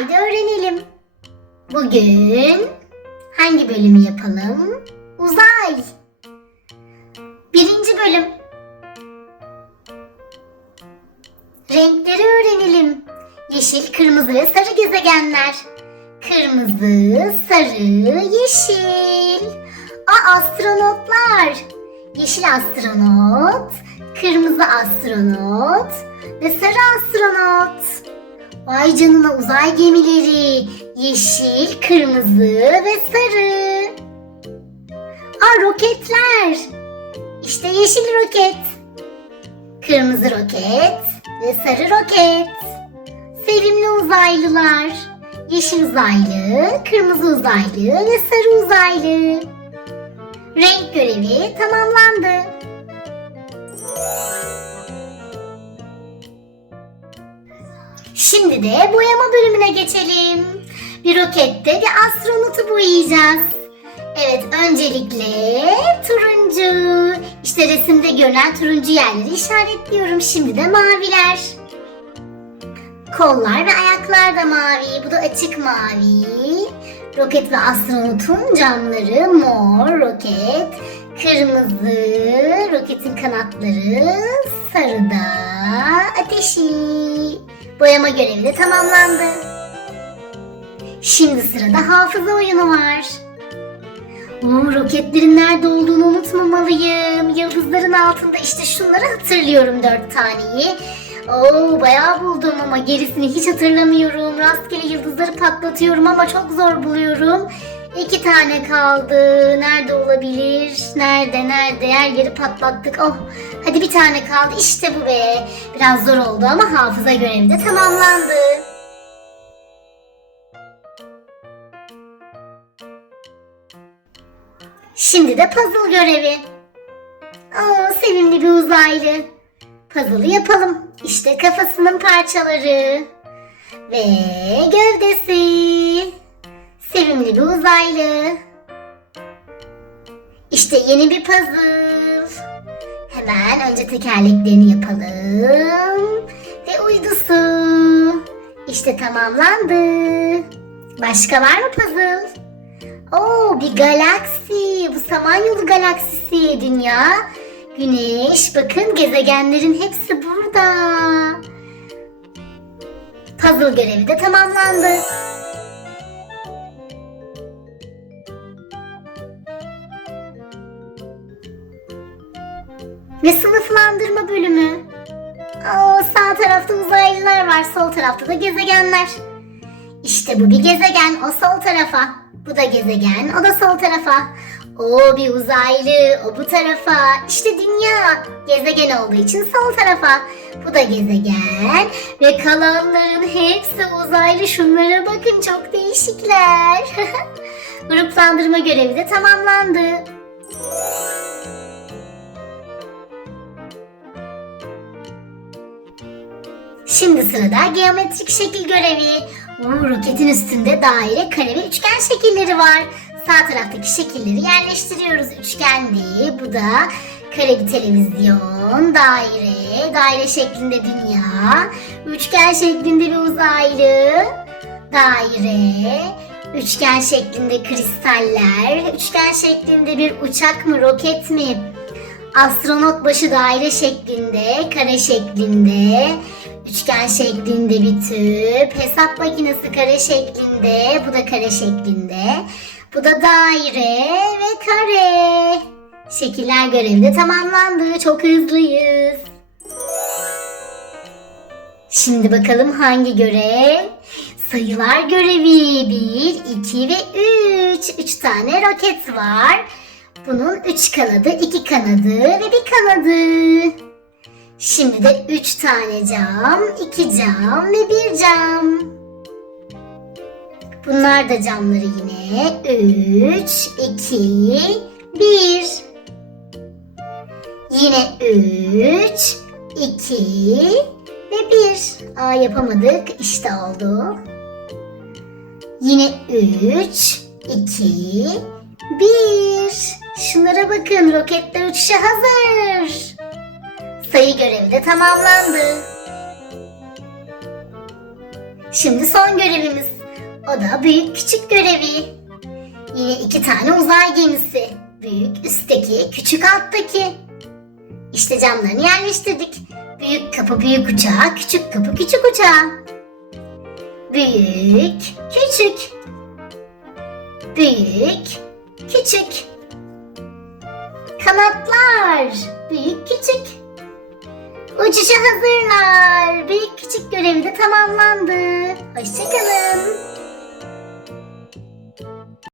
Haydi öğrenelim. Bugün hangi bölümü yapalım? Uzay. Birinci bölüm. Renkleri öğrenelim. Yeşil, kırmızı ve sarı gezegenler. Kırmızı, sarı, yeşil. Aa astronotlar. Yeşil astronot, kırmızı astronot ve sarı astronot. Vay canına uzay gemileri. Yeşil, kırmızı ve sarı. Aa roketler. İşte yeşil roket. Kırmızı roket ve sarı roket. Sevimli uzaylılar. Yeşil uzaylı, kırmızı uzaylı ve sarı uzaylı. Renk görevi tamamlandı. Şimdi de boyama bölümüne geçelim. Bir rokette bir astronotu boyayacağız. Evet öncelikle turuncu. İşte resimde görülen turuncu yerleri işaretliyorum. Şimdi de maviler. Kollar ve ayaklar da mavi. Bu da açık mavi. Roket ve astronotun camları mor roket. Kırmızı roketin kanatları. Sarı da ateşi. Boyama görevi de tamamlandı. Şimdi sırada hafıza oyunu var. Oo, roketlerin nerede olduğunu unutmamalıyım. Yıldızların altında işte şunları hatırlıyorum dört taneyi. Oo, bayağı buldum ama gerisini hiç hatırlamıyorum. Rastgele yıldızları patlatıyorum ama çok zor buluyorum. İki tane kaldı. Nerede olabilir? Nerede nerede? Her yeri patlattık. Oh hadi bir tane kaldı. İşte bu be. Biraz zor oldu ama hafıza görevi de tamamlandı. Şimdi de puzzle görevi. Aa, sevimli bir uzaylı. Puzzle'ı yapalım. İşte kafasının parçaları. Ve gövdesi. Sevimli uzaylı. İşte yeni bir puzzle. Hemen önce tekerleklerini yapalım. Ve uydusu. İşte tamamlandı. Başka var mı puzzle? Oo bir galaksi. Bu Samanyolu galaksisi. Dünya, Güneş. Bakın gezegenlerin hepsi burada. Puzzle görevi de tamamlandı. Ve sınıflandırma bölümü. Oo, sağ tarafta uzaylılar var, sol tarafta da gezegenler. İşte bu bir gezegen, o sol tarafa. Bu da gezegen, o da sol tarafa. O bir uzaylı, o bu tarafa. İşte dünya. Gezegen olduğu için sol tarafa. Bu da gezegen. Ve kalanların hepsi uzaylı. Şunlara bakın çok değişikler. Gruplandırma görevi de tamamlandı. Şimdi sırada geometrik şekil görevi. Oo, roketin üstünde daire, kare ve üçgen şekilleri var. Sağ taraftaki şekilleri yerleştiriyoruz. Üçgendi. Bu da kare bir televizyon, daire, daire şeklinde dünya, üçgen şeklinde bir uzaylı, daire, üçgen şeklinde kristaller, üçgen şeklinde bir uçak mı, roket mi? Astronot başı daire şeklinde, kare şeklinde, üçgen şeklinde bir tüp, hesap makinesi kare şeklinde, bu da kare şeklinde, bu da daire ve kare. Şekiller görevi de tamamlandı. Çok hızlıyız. Şimdi bakalım hangi görev? Sayılar görevi. 1, 2 ve 3. 3 tane roket var. Bunun 3 kanadı, 2 kanadı ve bir kanadı. Şimdi de 3 tane cam, 2 cam ve 1 cam. Bunlar da camları yine. 3, 2, 1. Yine 3, 2 ve 1. Aa yapamadık. İşte oldu. Yine 3, 2, 1. Şunlara bakın. Roketler uçuşa hazır. Sayı görevi de tamamlandı. Şimdi son görevimiz. O da büyük küçük görevi. Yine iki tane uzay gemisi. Büyük üstteki, küçük alttaki. İşte camlarını yerleştirdik. Büyük kapı büyük uçağa, küçük kapı küçük uçağa. Büyük, küçük. Büyük, küçük. Kanatlar. Uçuşa hazırlar. Büyük küçük görevi de tamamlandı. Hoşçakalın.